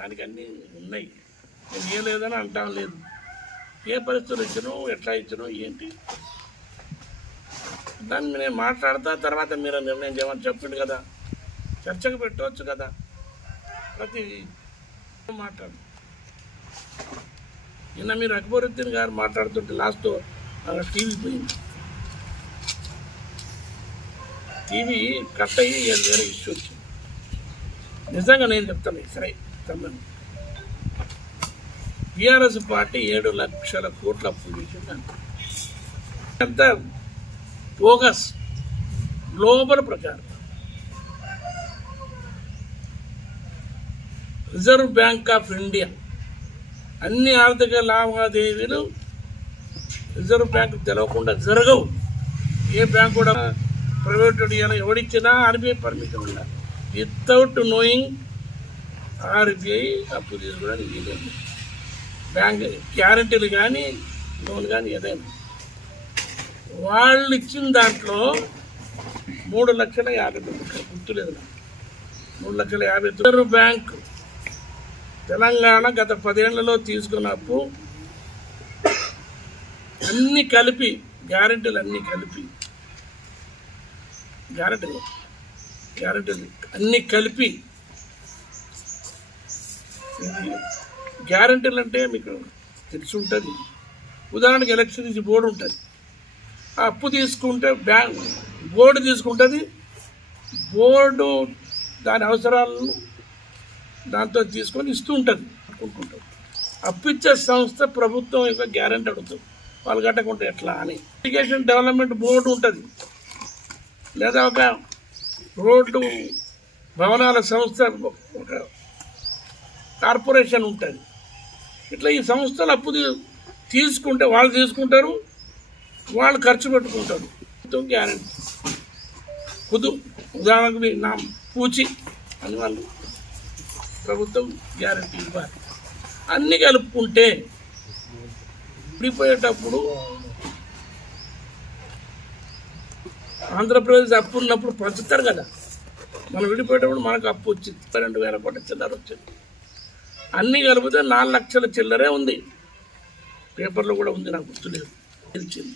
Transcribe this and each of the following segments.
దానికి అన్నీ ఉన్నాయి. నేను ఏ లేదని అంటాం లేదు. ఏ పరిస్థితులు ఇచ్చినో ఎట్లా ఇచ్చినో ఏంటి? దాన్ని నేను మాట్లాడతా తర్వాత మీరు నిర్ణయం చేయమని చెప్పిండు కదా. చర్చకు పెట్టవచ్చు కదా. ప్రతి మాట్లాడు. నిన్న మీరు అక్బరుద్దీన్ గారు మాట్లాడుతుంటే లాస్ట్ అక్కడ టీవీ పోయింది. టీవీ కట్ అయ్యి వేరే ఇష్యూ వచ్చింది. నిజంగా నేను చెప్తాను సరే. తమ్మని టీఆర్ఎస్ పార్టీ ఏడు లక్షల కోట్ల అప్పు చేసిందంట బోగస్ గ్లోబల్ ప్రచారం. రిజర్వ్ బ్యాంక్ ఆఫ్ ఇండియా అన్ని ఆర్థిక లావాదేవీలు రిజర్వ్ బ్యాంక్ తెలవకుండా జరగవు. ఏ బ్యాంక్ కూడా ప్రైవేట్ ఎవడిచ్చినా ఆర్బీఐ పర్మిషన్ ఉండాలి. వితౌట్ నోయింగ్ ఆర్బీఐ అప్పు తీసుకోవడానికి వీలేదు బ్యాంక్ గ్యారంటీలు కానీ లోన్ కానీ ఏదైనా. వాళ్ళు ఇచ్చిన దాంట్లో మూడు లక్షల యాభై తొమ్మిది గుర్తులేదు నాకు. మూడు లక్షల యాభై తొమ్మిది బ్యాంక్. తెలంగాణ గత పదేళ్ళలో తీసుకున్న అప్పు అన్నీ కలిపి గ్యారెంటీలు అన్నీ కలిపి గ్యారెంటీలు గ్యారెంటీలు అన్నీ కలిపి గ్యారెంటీలు అంటే మీకు తెలిసి ఉంటుంది ఉదాహరణకి ఎలక్ట్రిసిటీ బోర్డు ఉంటుంది. ఆ అప్పు తీసుకుంటే బ్యాంక్ బోర్డు తీసుకుంటుంది. బోర్డు దాని అవసరాలను దాంతో తీసుకొని ఇస్తూ ఉంటుంది అనుకుంటుంటుంది అప్పు ఇచ్చే సంస్థ ప్రభుత్వం యొక్క గ్యారెంటీ అడుగుతుంది. వాళ్ళు కట్టకుంటే ఎట్లా అని. ఇరిగేషన్ డెవలప్మెంట్ బోర్డు ఉంటుంది. లేదా ఒక రోడ్డు భవనాల సంస్థ ఒక కార్పొరేషన్ ఉంటుంది. ఇట్లా ఈ సంస్థలు అప్పు తీసుకుంటే వాళ్ళు తీసుకుంటారు వాళ్ళు ఖర్చు పెట్టుకుంటారు. ప్రభుత్వం గ్యారెంటీ. కుదు ఉదాహరణకు నా పూచి అని వాళ్ళు ప్రభుత్వం గ్యారెంటీ ఇవ్వాలి. అన్నీ కలుపుకుంటే విడిపోయేటప్పుడు ఆంధ్రప్రదేశ్ అప్పు ఉన్నప్పుడు పంచుతారు కదా. మనం విడిపోయేటప్పుడు మనకు అప్పు వచ్చింది. రెండు వేల కోట్ల చిల్లర వచ్చింది. అన్నీ కలిపితే నాలుగు లక్షల చిల్లరే ఉంది. పేపర్లో కూడా ఉంది నాకు గుర్తులేదు. తెలిసింది.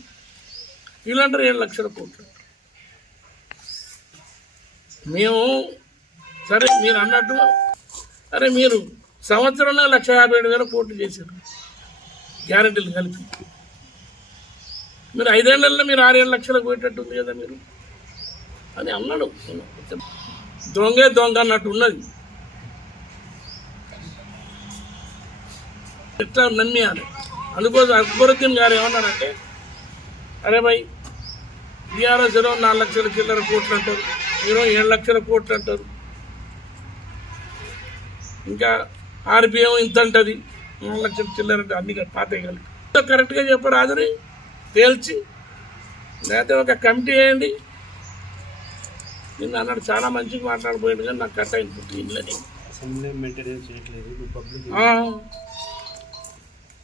వీళ్ళంటారు ఏడు లక్షల కోట్లు. మేము సరే మీరు అన్నట్టు అరే మీరు సంవత్సరంలో లక్ష యాభై ఏడు వేల కోట్లు చేశారు. గ్యారెంటీలు కలిపి. మీరు ఐదేళ్ళలో మీరు ఆరేడు లక్షలకు పోయేటట్టు ఉంది కదా మీరు. అని అన్నాడు. దొంగే దొంగ అన్నట్టు ఉన్నది. ఎట్లా నమ్మేయాలి. అందుకోసం అక్బరుద్దీన్ గారు ఏమన్నారంటే అరే భయ్ బీఆర్ఎస్ ఇరవై నాలుగు లక్షల చిల్లర కోట్లు అంటారు ఇరవై ఏడు లక్షల కోట్లు అంటారు. ఇంకా ఆర్బిఎం ఇంత అంటది నాలుగు లక్షల చిల్లర అంటే అన్ని పాత కలిపి కరెక్ట్గా చెప్పారు ఆదురి తేల్చి లేకపోతే ఒక కమిటీ వేయండి. నిన్న అన్నాడు చాలా మంచిగా మాట్లాడిపోయింది కానీ నాకు కట్ అయింది పుట్టి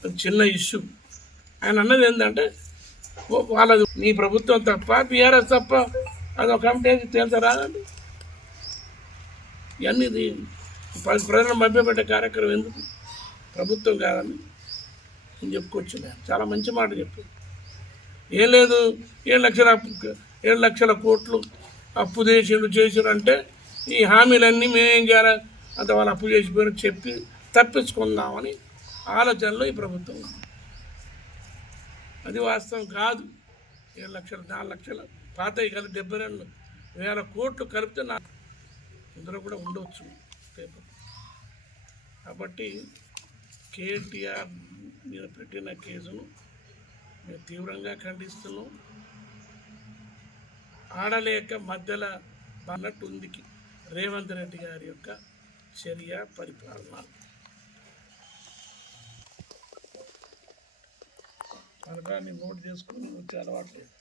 చిన్న ఇష్యూ. ఆయన అన్నది ఏంటంటే ఓ, వాళ్ళది నీ ప్రభుత్వం తప్ప బీఆర్ఎస్ తప్ప అది ఒక కమిటీ వేసి రాదండి. ఇవన్నీ ఇది ప్రజలను మభ్యపెట్టే కార్యక్రమం ఎందుకు? ప్రభుత్వం కాదని నేను చెప్పుకోవచ్చు నేను. చాలా మంచి మాట చెప్పి ఏం లేదు ఏడు లక్షల అప్పు ఏడు లక్షల కోట్లు అప్పు చేసిండు చేసిండు అంటే ఈ హామీలన్నీ మేమేం చేయాలి? అంత వాళ్ళు అప్పు చేసిపోయారు చెప్పి తప్పించుకుందామని ఆలోచనలో ఈ ప్రభుత్వం అది వాస్తవం కాదు. ఏడు లక్షలు నాలుగు లక్షలు పాతవి కలిపి డెబ్బై రెండు వేల కోట్లు కలిపితే నా ఇందులో కూడా ఉండవచ్చు పేపర్. కాబట్టి కేటీఆర్ మీద పెట్టిన కేసును మేము తీవ్రంగా ఖండిస్తున్నాం. ఆడలేక మధ్యలో అన్నట్టు ఉంది రేవంత్ రెడ్డి గారి యొక్క చర్య పరిపాలన కనుక నేను నోట్ చేసుకుని వచ్చే అలవాటు లేదు.